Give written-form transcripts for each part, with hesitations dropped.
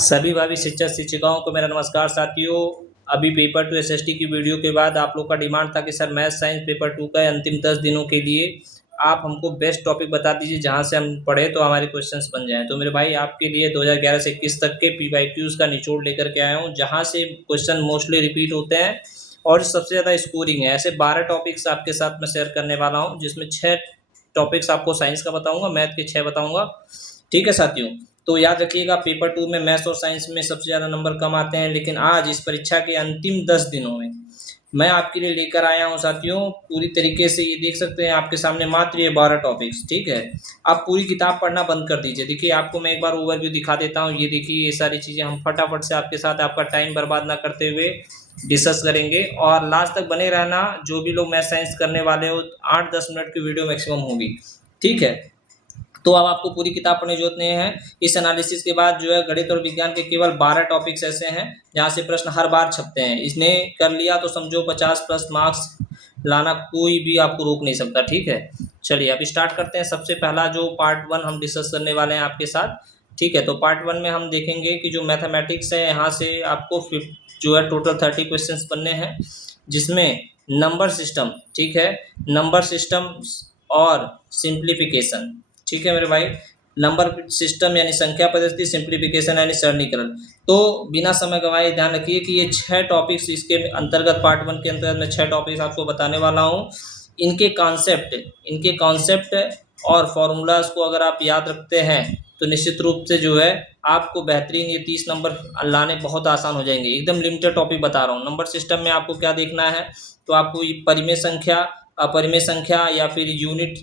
सभी भावी शिक्षक शिक्षिकाओं को मेरा नमस्कार साथियों। अभी पेपर टू एसएसटी की वीडियो के बाद आप लोग का डिमांड था कि सर मैथ साइंस पेपर 2 का अंतिम 10 दिनों के लिए आप हमको बेस्ट टॉपिक बता दीजिए जहां से हम पढ़े तो हमारे क्वेश्चंस बन जाएं। तो मेरे भाई आपके लिए 2011 से 21 तक के पीवाईक्यूज का निचोड़ लेकर के आया हूं जहां से क्वेश्चन मोस्टली रिपीट होते हैं और सबसे ज़्यादा स्कोरिंग है। ऐसे 12 टॉपिक्स आपके साथ मैं शेयर करने वाला हूँ जिसमें 6 टॉपिक्स आपको साइंस का बताऊँगा, मैथ के 6 बताऊँगा। ठीक है साथियों, तो याद रखिएगा पेपर 2 में मैथ्स और साइंस में सबसे ज़्यादा नंबर कम आते हैं, लेकिन आज इस परीक्षा के अंतिम 10 दिनों में मैं आपके लिए लेकर आया हूं साथियों पूरी तरीके से। ये देख सकते हैं आपके सामने मात्र ये 12 टॉपिक्स। ठीक है, आप पूरी किताब पढ़ना बंद कर दीजिए। देखिए आपको मैं एक बार ओवरव्यू दिखा देता हूँ। ये देखिए ये सारी चीज़ें हम फटाफट से आपके साथ आपका टाइम बर्बाद ना करते हुए डिस्कस करेंगे और लास्ट तक बने रहना। जो भी लोग मैथ साइंस करने वाले हो 8-10 मिनट की वीडियो मैक्सिमम होगी। ठीक है, तो अब आपको पूरी किताब पढ़ने की जरूरत नहीं है। इस एनालिसिस के बाद जो है गणित और विज्ञान के केवल 12 टॉपिक्स ऐसे हैं जहां से प्रश्न हर बार छपते हैं। इसने कर लिया तो समझो 50+ मार्क्स लाना कोई भी आपको रोक नहीं सकता। ठीक है, चलिए अब स्टार्ट करते हैं। सबसे पहला जो पार्ट 1 हम डिस्कस करने वाले हैं आपके साथ। ठीक है, तो पार्ट 1 में हम देखेंगे कि जो मैथमेटिक्स है यहाँ से आपको जो है टोटल 30 क्वेश्चन बनने हैं जिसमें नंबर सिस्टम, ठीक है, नंबर सिस्टम और सिंप्लीफिकेशन। ठीक है मेरे भाई, नंबर सिस्टम यानी संख्या पद्धति, सिंप्लीफिकेशन यानी सरलीकरण। तो बिना समय गंवाए ध्यान रखिए कि ये 6 टॉपिक्स इसके अंतर्गत पार्ट 1 के अंतर्गत मैं 6 टॉपिक्स आपको बताने वाला हूँ। इनके कॉन्सेप्ट और फॉर्मूलाज को अगर आप याद रखते हैं तो निश्चित रूप से जो है आपको बेहतरीन ये 30 नंबर लाने बहुत आसान हो जाएंगे। एकदम लिमिटेड टॉपिक बता रहा हूँ। नंबर सिस्टम में आपको क्या देखना है, तो आपको परिमेय संख्या, अपरिमेय संख्या या फिर यूनिट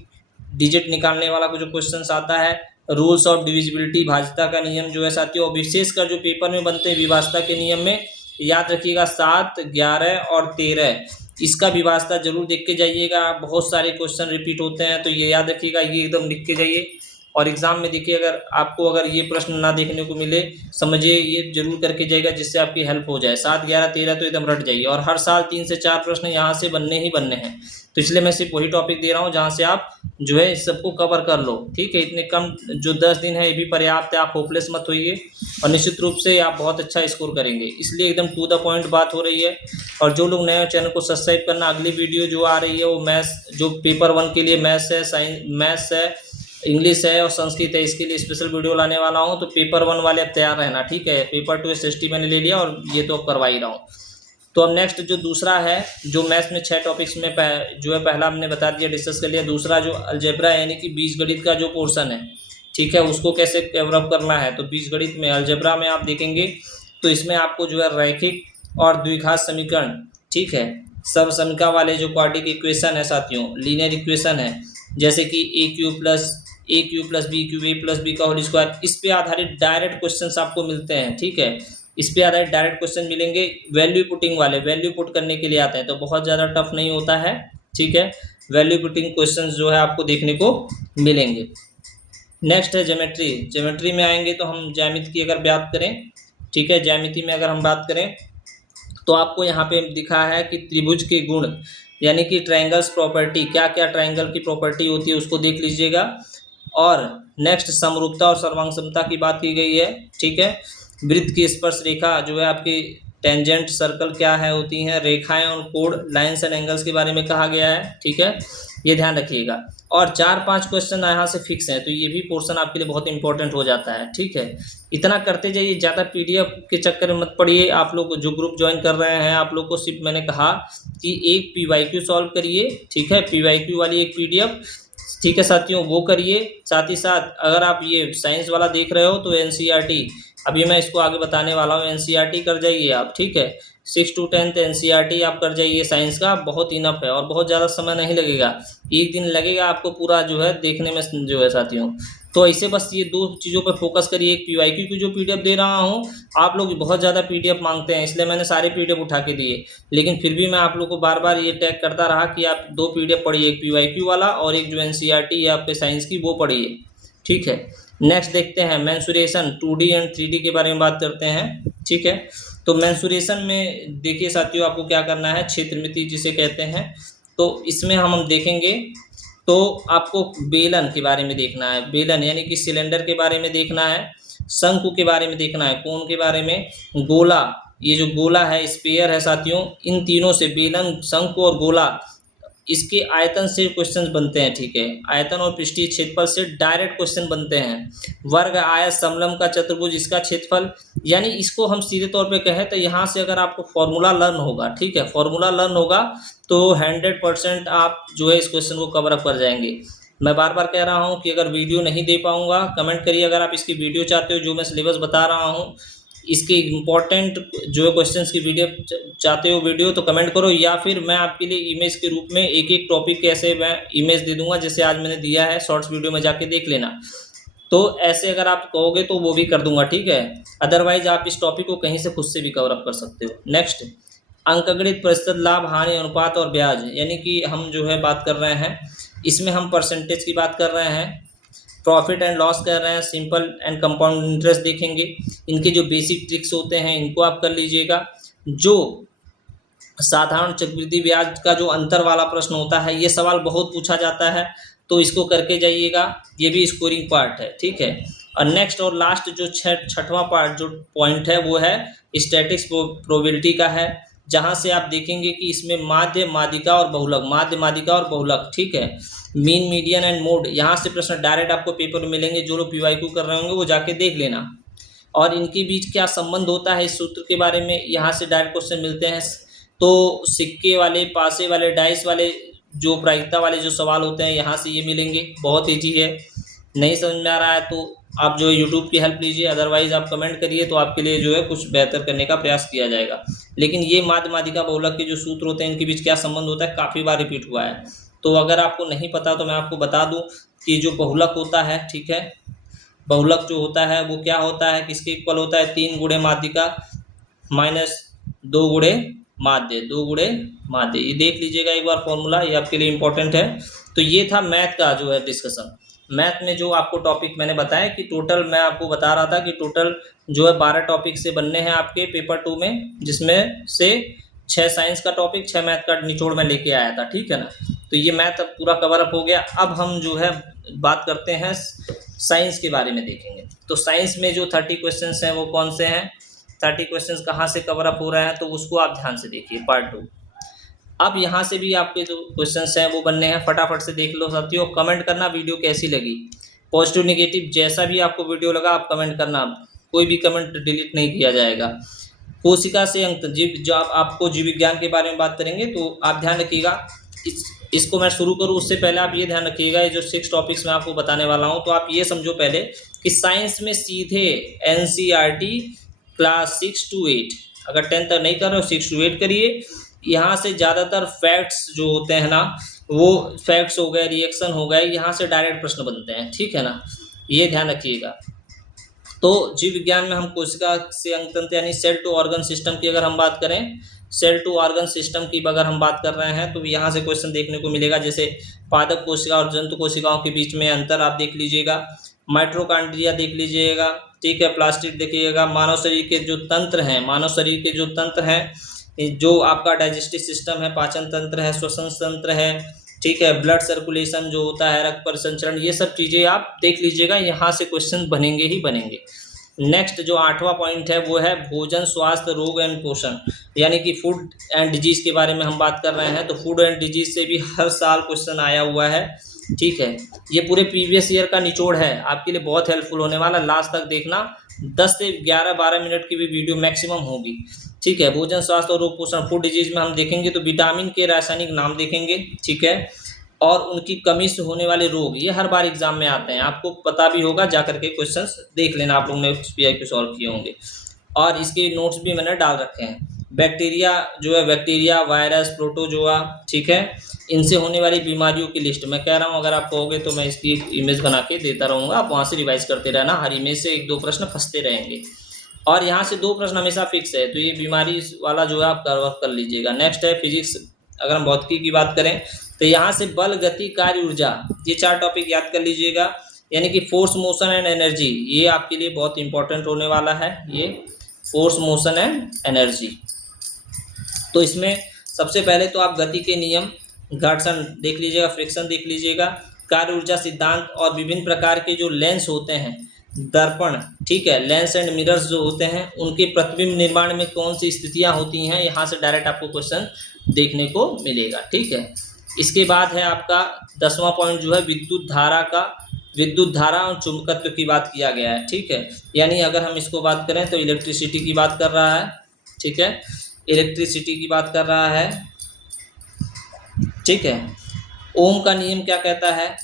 डिजिट निकालने वाला जो क्वेश्चन आता है, रूल्स ऑफ डिविजिबिलिटी, भाज्यता का नियम जो है साथियों, विशेषकर जो पेपर में बनते हैं विभाज्यता के नियम में याद रखिएगा 7, 11 और 13 इसका विभाज्यता जरूर देख के जाइएगा। बहुत सारे क्वेश्चन रिपीट होते हैं तो ये याद रखिएगा, ये एकदम लिख के जाइए। और एग्जाम में देखिए अगर ये प्रश्न ना देखने को मिले समझिए ये जरूर करके जाएगा जिससे आपकी हेल्प हो जाए। 7, 11, 13 तो एकदम रट जाइए और हर साल 3 से 4 प्रश्न यहाँ से बनने ही बनने हैं। तो इसलिए मैं सिर्फ वही टॉपिक दे रहा हूँ जहाँ से आप जो है इस सबको कवर कर लो। ठीक है, इतने कम जो 10 दिन है ये भी पर्याप्त है। आप होपलेस मत होइए और निश्चित रूप से आप बहुत अच्छा स्कोर करेंगे। इसलिए एकदम टू द पॉइंट बात हो रही है। और जो लोग नए चैनल को सब्सक्राइब करना, अगली वीडियो जो आ रही है वो मैथ्स जो पेपर 1 के लिए मैथ्स है, मैथ्स है, इंग्लिश है और संस्कृत है, इसके लिए स्पेशल वीडियो लाने वाला हूँ। तो पेपर 1 वाले अब तैयार रहना। ठीक है, पेपर 2 एसएसटी मैंने ले लिया और ये तो अब करवा ही रहा हूँ। तो अब नेक्स्ट जो दूसरा है, जो मैथ्स में 6 टॉपिक्स में जो है पहला हमने बता दिया, डिस्कस कर लिया। दूसरा जो अलजेब्रा यानी कि बीजगणित का जो पोर्शन है, ठीक है, उसको कैसे डेवलप करना है। तो बीजगणित में अलजेब्रा में आप देखेंगे तो इसमें आपको जो है रैखिक और द्विघात समीकरण, ठीक है, सब समीकरण वाले जो क्वाड्रेटिक इक्वेशन है साथियों, लीनियर इक्वेशन है, जैसे कि ए क्यूब प्लस बी क्यूब ए प्लस बी का होल स्क्वायर, इस पे आधारित डायरेक्ट क्वेश्चंस आपको मिलते हैं। ठीक है, इस पे आधारित डायरेक्ट क्वेश्चन मिलेंगे। वैल्यू पुटिंग वाले वैल्यू पुट करने के लिए आते हैं तो बहुत ज़्यादा टफ नहीं होता है। ठीक है, वैल्यू पुटिंग क्वेश्चंस जो है आपको देखने को मिलेंगे। नेक्स्ट है ज्योमेट्री में आएंगे तो हम ज्यामिति की अगर बात करें, ठीक है, ज्यामिति में अगर हम बात करें तो आपको यहाँ पे दिखा है कि त्रिभुज के गुण यानी कि ट्रायंगल्स प्रॉपर्टी, क्या क्या ट्रायंगल की प्रॉपर्टी होती है उसको देख लीजिएगा। और नेक्स्ट समरूपता और सर्वांग समता की बात की गई है। ठीक है, वृत्त की स्पर्श रेखा जो है आपकी टेंजेंट सर्कल क्या है होती हैं, रेखाएं और कोण लाइन्स एंड एंगल्स के बारे में कहा गया है। ठीक है, ये ध्यान रखिएगा। और 4-5 क्वेश्चन यहाँ से फिक्स हैं तो ये भी पोर्शन आपके लिए बहुत इंपॉर्टेंट हो जाता है। ठीक है, इतना करते जाइए, ज़्यादा पीडीएफ के चक्कर में मत पड़िए। आप लोग जो ग्रुप ज्वाइन कर रहे हैं आप लोग को सिर्फ मैंने कहा कि एक पीवाईक्यू सॉल्व करिए। ठीक है, पीवाईक्यू वाली एक पीडीएफ, ठीक है साथियों, वो करिए। साथ ही साथ अगर आप ये साइंस वाला देख रहे हो तो एनसीईआरटी, अभी मैं इसको आगे बताने वाला हूँ, एनसीईआरटी कर जाइए आप। ठीक है, 6 to 10 एनसीईआरटी आप कर जाइए साइंस का, बहुत इनफ है और बहुत ज़्यादा समय नहीं लगेगा। एक दिन लगेगा आपको पूरा जो है देखने में जो है साथियों। तो ऐसे बस ये 2 चीज़ों पर फोकस करिए। एक पीवाईक्यू की जो पीडीएफ दे रहा हूँ, आप लोग बहुत ज़्यादा पीडीएफ मांगते हैं इसलिए मैंने सारे पीडीएफ उठा के दिए, लेकिन फिर भी मैं आप लोग को बार बार ये टैग करता रहा कि आप 2 पीडीएफ पढ़िए, एक पीवाईक्यू वाला और एक जो एनसीईआरटी है आपके साइंस की वो पढ़िए। ठीक है, नेक्स्ट देखते हैं मेंसुरेशन 2D एंड 3D के बारे में बात करते हैं। ठीक है, तो मेंसुरेशन में देखिए साथियों आपको क्या करना है, क्षेत्रमिति जिसे कहते हैं। तो इसमें हम देखेंगे तो आपको बेलन के बारे में देखना है, बेलन यानी कि सिलेंडर के बारे में देखना है। शंकु के बारे में देखना है। कौन के बारे में? गोला। ये जो गोला है, स्फीयर है साथियों, इन तीनों से, बेलन, शंकु और गोला, इसके आयतन से क्वेश्चन बनते हैं। ठीक है, आयतन और पृष्ठीय क्षेत्रफल से डायरेक्ट क्वेश्चन बनते हैं। वर्ग, आयत, समलंब का चतुर्भुज, इसका क्षेत्रफल, यानी इसको हम सीधे तौर पे कहें तो यहाँ से अगर आपको फॉर्मूला लर्न होगा, ठीक है, फॉर्मूला लर्न होगा तो 100% आप जो है इस क्वेश्चन को कवर अप कर जाएंगे। मैं बार बार कह रहा हूँ कि अगर वीडियो नहीं दे पाऊंगा, कमेंट करिए। अगर आप इसकी वीडियो चाहते हो, जो मैं सिलेबस बता रहा हूँ इसके इम्पोर्टेंट जो है क्वेश्चंस की वीडियो चाहते हो वीडियो, तो कमेंट करो, या फिर मैं आपके लिए इमेज के रूप में एक एक टॉपिक कैसे मैं इमेज दे दूंगा, जैसे आज मैंने दिया है, शॉर्ट्स वीडियो में जाके देख लेना। तो ऐसे अगर आप कहोगे तो वो भी कर दूंगा, ठीक है। अदरवाइज आप इस टॉपिक को कहीं से खुद से भी कवर अप कर सकते हो। नेक्स्ट, अंकगणित, प्रतिशत, लाभ, हानि, अनुपात और ब्याज, यानी कि हम जो है बात कर रहे हैं, इसमें हम परसेंटेज की बात कर रहे हैं, प्रॉफिट एंड लॉस कर रहे हैं, सिंपल एंड कंपाउंड इंटरेस्ट देखेंगे। इनके जो बेसिक ट्रिक्स होते हैं इनको आप कर लीजिएगा। जो साधारण चक्रवृद्धि ब्याज का जो अंतर वाला प्रश्न होता है, ये सवाल बहुत पूछा जाता है, तो इसको करके जाइएगा, ये भी स्कोरिंग पार्ट है, ठीक है। और नेक्स्ट और लास्ट जो छठवां पार्ट जो पॉइंट है वो है स्टैटिक्स प्रोबेबिलिटी का है, जहाँ से आप देखेंगे कि इसमें माध्य, माध्यिका और बहुलक, माध्य, माध्यिका और बहुलक, ठीक है। मीन, मीडियन एंड मोड, यहाँ से प्रश्न डायरेक्ट आपको पेपर में मिलेंगे। जो लोग पीवाईक्यू कर रहे होंगे वो जाके देख लेना। और इनके बीच क्या संबंध होता है, इस सूत्र के बारे में यहाँ से डायरेक्ट क्वेश्चन मिलते हैं। तो सिक्के वाले, पासे वाले, डाइस वाले, जो प्रायिकता वाले जो सवाल होते हैं यहाँ से ये मिलेंगे। बहुत ईजी है। नहीं समझ में आ रहा है तो आप जो है यूट्यूब की हेल्प लीजिए, अदरवाइज आप कमेंट करिए, तो आपके लिए जो है कुछ बेहतर करने का प्रयास किया जाएगा। लेकिन ये माध्य, माध्यिका, बहुलक के जो सूत्र होते हैं इनके बीच क्या संबंध होता है, काफ़ी बार रिपीट हुआ है। तो अगर आपको नहीं पता तो मैं आपको बता दूं कि जो बहुलक होता है, ठीक है, बहुलक जो होता है वो क्या होता है, किसके इक्वल होता है, 3 गुणे माध्यिका माइनस 2 गुणे माध्य, 2 गुणे माध्य। ये देख लीजिएगा एक बार फॉर्मूला, ये आपके लिए इंपॉर्टेंट है। तो ये था मैथ का जो है डिस्कशन। मैथ में जो आपको टॉपिक मैंने बताया कि टोटल, मैं आपको बता रहा था कि टोटल जो है 12 टॉपिक से बनने हैं आपके पेपर 2 में, जिसमें से 6 साइंस का टॉपिक, 6 मैथ का निचोड़ में लेके आया था, ठीक है ना। तो ये मैथ अब पूरा कवर अप हो गया। अब हम जो है बात करते हैं साइंस के बारे में, देखेंगे। तो साइंस में जो 30 क्वेश्चन हैं वो कौन से हैं, 30 क्वेश्चन कहाँ से कवर अप हो रहे हैं, तो उसको आप ध्यान से देखिए, पार्ट 2। अब यहाँ से भी आपके जो क्वेश्चंस हैं वो बनने हैं, फटाफट से देख लो साथियों। कमेंट करना वीडियो कैसी लगी, पॉजिटिव नेगेटिव जैसा भी आपको वीडियो लगा आप कमेंट करना, कोई भी कमेंट डिलीट नहीं किया जाएगा। कोशिका से अंक जीव, जो आपको जीव विज्ञान के बारे में बात करेंगे तो आप ध्यान रखिएगा। इसको मैं शुरू करूँ उससे पहले आप ये ध्यान रखिएगा, ये जो 6 टॉपिक्स मैं आपको बताने वाला हूँ, तो आप ये समझो पहले कि साइंस में सीधे NCERT क्लास 6 to 8, अगर 10 तक नहीं कर रहे हो 6 to 8 करिए। यहाँ से ज़्यादातर फैक्ट्स जो होते हैं ना, वो फैक्ट्स हो गए, रिएक्शन हो गए, यहाँ से डायरेक्ट प्रश्न बनते हैं, ठीक है ना, ये ध्यान रखिएगा। तो जीव विज्ञान में हम कोशिका से अंगतंत्र यानी सेल टू ऑर्गन सिस्टम की अगर हम बात करें, सेल टू ऑर्गन सिस्टम की अगर हम बात कर रहे हैं तो यहाँ से क्वेश्चन देखने को मिलेगा। जैसे पादप कोशिका और जंतु कोशिकाओं के बीच में अंतर आप देख लीजिएगा, माइट्रोकांड्रिया देख लीजिएगा, ठीक है, प्लास्टिड देखिएगा, मानव शरीर के जो तंत्र हैं, मानव शरीर के जो तंत्र हैं, जो आपका डाइजेस्टिव सिस्टम है, पाचन तंत्र है, श्वसन तंत्र है, ठीक है, ब्लड सर्कुलेशन जो होता है, रक्त परिसंचरण, ये सब चीज़ें आप देख लीजिएगा, यहाँ से क्वेश्चन बनेंगे ही बनेंगे। नेक्स्ट जो 8वां पॉइंट है वो है भोजन, स्वास्थ्य, रोग एंड पोषण, यानी कि फूड एंड डिजीज़ के बारे में हम बात कर रहे हैं। तो फूड एंड डिजीज़ से भी हर साल क्वेश्चन आया हुआ है, ठीक है। ये पूरे प्रीवियस ईयर का निचोड़ है, आपके लिए बहुत हेल्पफुल होने वाला, लास्ट तक देखना। 10 से 11-12 मिनट की भी वीडियो मैक्सिमम होगी, ठीक है। भोजन, स्वास्थ्य और रोग पोषण, फूड डिजीज में हम देखेंगे तो विटामिन के रासायनिक नाम देखेंगे, ठीक है, और उनकी कमी से होने वाले रोग, ये हर बार एग्जाम में आते हैं, आपको पता भी होगा, जा करके क्वेश्चंस देख लेना, आप लोगों ने PIQ सॉल्व किए होंगे, और इसके नोट्स भी मैंने डाल रखे हैं। बैक्टीरिया जो है, बैक्टीरिया, वायरस, प्रोटोजोआ, ठीक है, इनसे होने वाली बीमारियों की लिस्ट मैं कह रहा हूँ, अगर आप कहोगे तो मैं इसकी एक इमेज बना के देता रहूँगा, आप वहाँ से रिवाइज करते रहना, हर इमेज से 1-2 प्रश्न फंसते रहेंगे, और यहाँ से 2 प्रश्न हमेशा फिक्स है, तो ये बीमारी वाला जो है आप कवर कर लीजिएगा। नेक्स्ट है फिजिक्स, अगर हम भौतिकी की बात करें तो यहाँ से बल, गति, कार्य, ऊर्जा, ये 4 टॉपिक याद कर लीजिएगा, यानी कि फोर्स, मोशन एंड एनर्जी, ये आपके लिए बहुत इंपॉर्टेंट होने वाला है, ये फोर्स, मोशन एंड एनर्जी। तो इसमें सबसे पहले तो आप गति के नियम, घर्षण देख लीजिएगा, फ्रिक्शन देख लीजिएगा, कार्य ऊर्जा सिद्धांत, और विभिन्न प्रकार के जो लेंस होते हैं, दर्पण, ठीक है, लेंस एंड मिरर्स जो होते हैं उनके प्रतिबिंब निर्माण में कौन सी स्थितियां होती हैं, यहाँ से डायरेक्ट आपको क्वेश्चन देखने को मिलेगा। ठीक है, इसके बाद है आपका 10वां पॉइंट जो है विद्युत धारा और चुंबकत्व की बात किया गया है। ठीक है, यानी अगर हम इसको बात करें तो इलेक्ट्रिसिटी की बात कर रहा है। ठीक है, इलेक्ट्रिसिटी की बात कर रहा है। ठीक है, ओम का नियम क्या कहता है,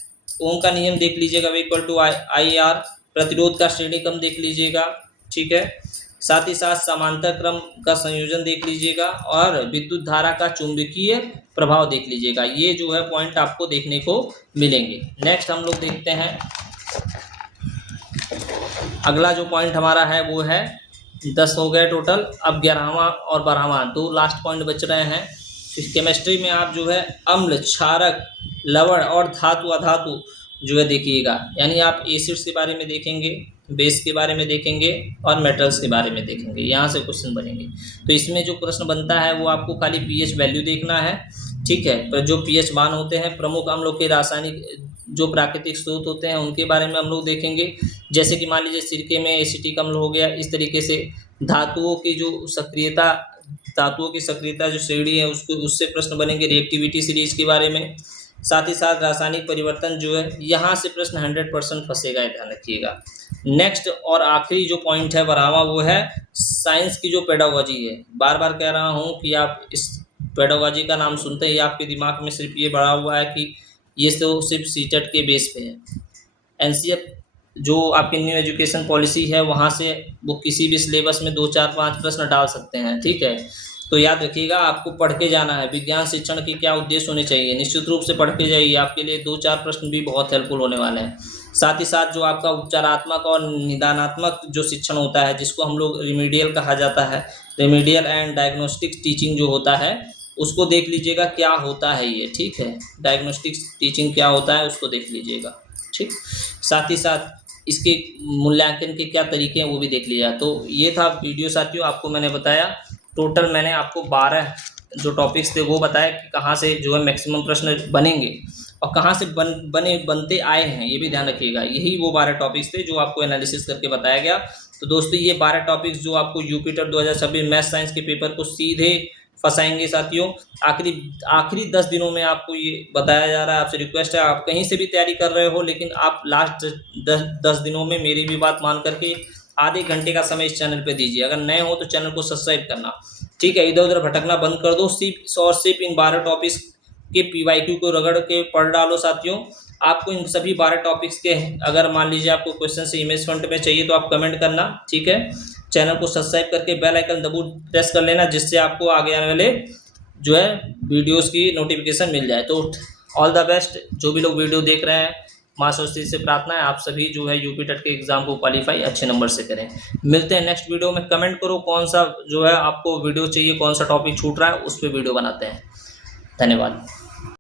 ओम का नियम देख लीजिएगा, इक्वल टू आई आर, प्रतिरोध का श्रेणी क्रम देख लीजिएगा। ठीक है, साथ ही साथ समांतर क्रम का संयोजन देख लीजिएगा और विद्युत धारा का चुंबकीय प्रभाव देख लीजिएगा। ये जो है पॉइंट आपको देखने को मिलेंगे। नेक्स्ट हम लोग देखते हैं, अगला जो पॉइंट हमारा है वो है 10 हो गए टोटल, अब 11वां और 12वां दो लास्ट पॉइंट बच रहे हैं। केमिस्ट्री में आप जो है अम्ल, क्षारक, लवण और धातु अधातु जो है देखिएगा, यानी आप एसिड्स के बारे में देखेंगे, बेस के बारे में देखेंगे और मेटल्स के बारे में देखेंगे। यहाँ से क्वेश्चन बनेंगे। तो इसमें जो प्रश्न बनता है वो आपको खाली पीएच वैल्यू देखना है। ठीक है, पर जो पीएच मान होते हैं, प्रमुख अम्लों के रासायनिक जो प्राकृतिक स्रोत होते हैं उनके बारे में हम लोग देखेंगे। जैसे कि मान लीजिए सिरके में एसिटिक अम्ल हो गया। इस तरीके से धातुओं की सक्रियता जो श्रेणी है उससे प्रश्न बनेंगे, रिएक्टिविटी सीरीज के बारे में। साथ ही साथ रासायनिक परिवर्तन जो है, यहाँ से प्रश्न 100% फंसेगा, ध्यान रखिएगा। नेक्स्ट और आखिरी जो पॉइंट है 12वां, वो है साइंस की जो पेडागोजी है। बार बार कह रहा हूँ कि आप इस पेडागोजी का नाम सुनते ही आपके दिमाग में सिर्फ ये बढ़ा हुआ है कि ये तो सिर्फ सीटेट के बेस पे है। एनसीएफ जो आपकी न्यू एजुकेशन पॉलिसी है वहाँ से वो किसी भी सिलेबस में 2, 4, 5 प्रश्न डाल सकते हैं। ठीक है, तो याद रखिएगा आपको पढ़ के जाना है। विज्ञान शिक्षण के क्या उद्देश्य होने चाहिए, निश्चित रूप से पढ़ के जाइए, आपके लिए 2, 4 प्रश्न भी बहुत हेल्पफुल होने वाले हैं। साथ ही साथ जो आपका उपचारात्मक और निदानात्मक जो शिक्षण होता है, जिसको हम लोग रिमीडियल कहा जाता है, रिमीडियल एंड डायग्नोस्टिक टीचिंग जो होता है उसको देख लीजिएगा क्या होता है ये। ठीक है, डायग्नोस्टिक टीचिंग क्या होता है उसको देख लीजिएगा। ठीक, साथ ही साथ इसके मूल्यांकन के क्या तरीके हैं वो भी देख लिया। तो ये था वीडियो साथियों, आपको मैंने बताया टोटल मैंने आपको 12 जो टॉपिक्स थे वो बताया कि कहाँ से जो है मैक्सिमम प्रश्न बनेंगे और कहाँ से बनते आए हैं, ये भी ध्यान रखिएगा। यही वो 12 टॉपिक्स थे जो आपको एनालिसिस करके बताया गया। तो दोस्तों ये 12 टॉपिक्स जो आपको यूपी टेट 2026 मैथ साइंस के पेपर को सीधे फंसाएंगे साथियों। आखिरी 10 दिनों में आपको ये बताया जा रहा है। आपसे रिक्वेस्ट है, आप कहीं से भी तैयारी कर रहे हो लेकिन आप लास्ट 10 दिनों में मेरी भी बात मान करके आधे घंटे का समय इस चैनल पे दीजिए। अगर नए हो तो चैनल को सब्सक्राइब करना। ठीक है, इधर उधर भटकना बंद कर दो, सिर्फ इन 12 टॉपिक्स के पीवाईक्यू को रगड़ के पढ़ डालो साथियों। आपको इन सभी 12 टॉपिक्स के अगर मान लीजिए आपको क्वेश्चन से इमेज फंड में चाहिए तो आप कमेंट करना। ठीक है, चैनल को सब्सक्राइब करके बेल आइकन जरूर प्रेस कर लेना, जिससे आपको आगे आने वाले जो है वीडियोस की नोटिफिकेशन मिल जाए। तो ऑल द बेस्ट जो भी लोग वीडियो देख रहे हैं, माँ सरस्वती से प्रार्थना है आप सभी जो है यूपी टेट के एग्जाम को क्वालिफाई अच्छे नंबर से करें। मिलते हैं नेक्स्ट वीडियो में। कमेंट करो कौन सा जो है आपको वीडियो चाहिए, कौन सा टॉपिक छूट रहा है, उस पर वीडियो बनाते हैं। धन्यवाद।